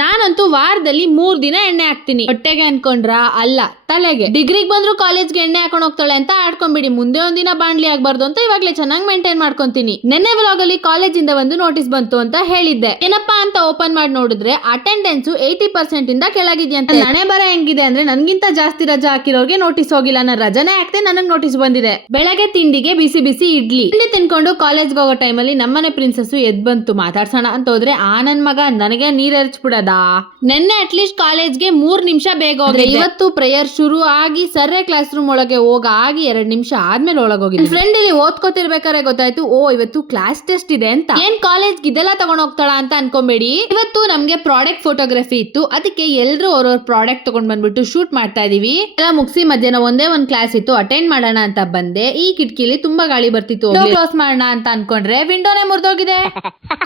ನಾನಂತೂ ವಾರದಲ್ಲಿ 3 ದಿನ ಎಣ್ಣೆ ಹಾಕ್ತೀನಿ. ಹೊಟ್ಟೆಗೆ ಅನ್ಕೊಂಡ್ರ? ಅಲ್ಲ, ತಲೆಗೆ. ಡಿಗ್ರಿಗೆ ಬಂದ್ರು ಕಾಲೇಜ್ಗೆ ಎಣ್ಣೆ ಹಾಕೊಂಡ್ ಹೋಗ್ತಾಳೆ ಅಂತ ಆಡ್ಕೊಂಡ್ಬಿಡಿ. ಮುಂದೆ ಒಂದಿನ ಬಾಣ್ಲಿ ಆಗ್ಬಾರ್ದು ಅಂತ ಇವಾಗ್ಲೇ ಚೆನ್ನಾಗಿ ಮೇಂಟೈನ್ ಮಾಡ್ಕೊಂತೀನಿ. ನೆನ್ನೆ ವ್ಲಾಗ್ ಅಲ್ಲಿ ಕಾಲೇಜಿಂದ ಒಂದು ನೋಟಿಸ್ ಬಂತು ಅಂತ ಹೇಳಿದ್ದೆ. ಏನಪ್ಪಾ ಅಂತ ಓಪನ್ ಮಾಡಿ ನೋಡಿದ್ರೆ ಅಟೆಂಡೆನ್ಸ್ 80% ಇಂದ ಕೆಳಗಿದ್ಯಂತೆ. ಹಣೆ ಬರ ಹೆಂಗಿದೆ ಅಂದ್ರೆ ನನ್ಗಿಂತ ಜಾಸ್ತಿ ರಜಾ ಹಾಕಿರೋರ್ಗೆ ನೋಟಿಸ್ ಹೋಗಿಲ್ಲ. ನಾನು ರಜಾನೇ ಹಾಕ್ತೆ, ನನಗ್ ನೋಟಿಸ್ ಬಂದಿದೆ. ಬೆಳಗ್ಗೆ ತಿಂಡಿಗೆ ಬಿಸಿ ಬಿಸಿ ಇಡ್ಲಿ ತಿನ್ಕೊಂಡು ಕಾಲೇಜ್ಗೆ ಹೋಗೋ ಟೈಮಲ್ಲಿ ನಮ್ಮನೆ ಪ್ರಿನ್ಸಸ್ ಎದ್ ಬಂತು. ಮಾತಾಡ್ಸೋಣ ಅಂತ ಹೋದ್ರೆ ಆ ನನ್ ಮಗ ನನಗೆ ನೀರ್ ಎರಚ್ಬಿಡದ. ನೆನ್ನೆ ಅಟ್ಲೀಸ್ಟ್ ಕಾಲೇಜ್ಗೆ 3 ನಿಮಿಷ ಬೇಗ ಹೋದ್ರೆ, ಇವತ್ತು ಪ್ರೇಯರ್ ಶುರು ಆಗಿ ಸರ್ರೆ ಕ್ಲಾಸ್ ರೂಮ್ ಒಳಗೆ ಹೋಗಿ 2 ನಿಮಿಷ ಆದ್ಮೇಲೆ ಒಳಗೋಗಿದ್ದೆ. ಫ್ರೆಂಡ್ ಇಲ್ಲಿ ಓದ್ಕೋತಿರ್ಬೇಕಾದ್ರೆ ಗೊತ್ತಾಯ್ತು, ಓ ಇವತ್ತು ಕ್ಲಾಸ್ ಟೆಸ್ಟ್ ಇದೆ ಅಂತ. ಏನ್ ಕಾಲೇಜ್ಗೆ ಇದೆಲ್ಲ ತಗೊಂಡ್ ಹೋಗ್ತಾಳ ಅಂತ ಅನ್ಕೊಂಬೇಡಿ. ಇವತ್ತು ನಮ್ಗೆ ಪ್ರಾಡಕ್ಟ್ ಫೋಟೋಗ್ರಫಿ ಇತ್ತು, ಅದಕ್ಕೆ ಎಲ್ರು ಅವ್ರವ್ರ ಪ್ರಾಡಕ್ಟ್ ತಗೊಂಡ್ ಬಂದ್ಬಿಟ್ಟು ಶೂಟ್ ಮಾಡ್ತಾ ಇದೀವಿ. ಎಲ್ಲ ಮುಗಿಸಿ ಮಧ್ಯಾಹ್ನ ಒಂದೇ ಒಂದ್ ಕ್ಲಾಸ್ ಇತ್ತು, ಅಟೆಂಡ್ ಮಾಡೋಣ ಅಂತ ಬಂದೆ. ಈ ಕಿಟಕಿಲಿ ತುಂಬಾ ಗಾಳಿ ಬರ್ತಿತ್ತು, ಕ್ಲೋಸ್ ಮಾಡೋಣ ಅಂತ ಅನ್ಕೊಂಡ್ರೆ ವಿಂಡೋನೇ ಮುರಿದೋಗಿದೆ.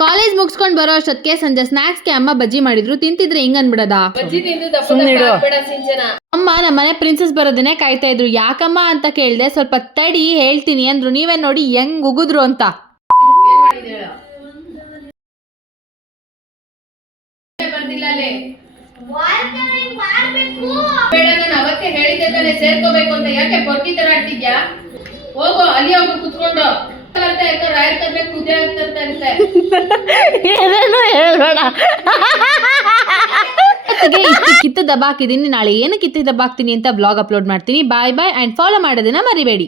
ಕಾಲೇಜ್ ಮುಗಿಸ್ಕೊಂಡ್ ಬರೋ ಅಷ್ಟೊತ್ತಿಗೆ ಸಂಜೆ ಸ್ನಾಕ್ಸ್ ಗೆ ಅಮ್ಮ ಬಜ್ಜಿ ಮಾಡಿದ್ರು. ತಿಂತಿದ್ರೆ ಹಿಂಗ್ ಅನ್ಬಿಡದ. ಅಮ್ಮ ನಮ್ಮನೆ ಪ್ರಿನ್ಸಸ್ ಬರೋದನ್ನೇ ಕಾಯ್ತಾ ಇದ್ರು. ಯಾಕಮ್ಮ ಅಂತ ಕೇಳ್ದೆ. ಸ್ವಲ್ಪ ತಡಿ ಹೇಳ್ತೀನಿ ಅಂದ್ರು. ನೀವೇ ನೋಡಿ ಹೆಂಗ್ ಉಗಿದ್ರು ಅಂತ. ಅವತ್ತೇ ಹೇಳಿದ್ದೆ ತಾನೆ ಸೇರ್ಕೋಬೇಕು ಅಂತ. ಯಾಕೆ ಪೊಟ್ಟಿ ತರ ಆಡ್ತಿದ್ಯಾ? ಹೋಗೋ ಅಲ್ಲಿ ಹೋಗಿ ಕುತ್ಕೊಂಡು ಕಿತ್ತು ದಬಾಕಿದೀನಿ. ನಾಳೆ ಏನು ಕಿತ್ತು ದಬಾಕ್ತೀನಿ ಅಂತ ಬ್ಲಾಗ್ ಅಪ್ಲೋಡ್ ಮಾಡ್ತೀನಿ. ಬಾಯ್ ಬಾಯ್ ಅಂಡ್ ಫಾಲೋ ಮಾಡೋದನ್ನ ಮರಿಬೇಡಿ.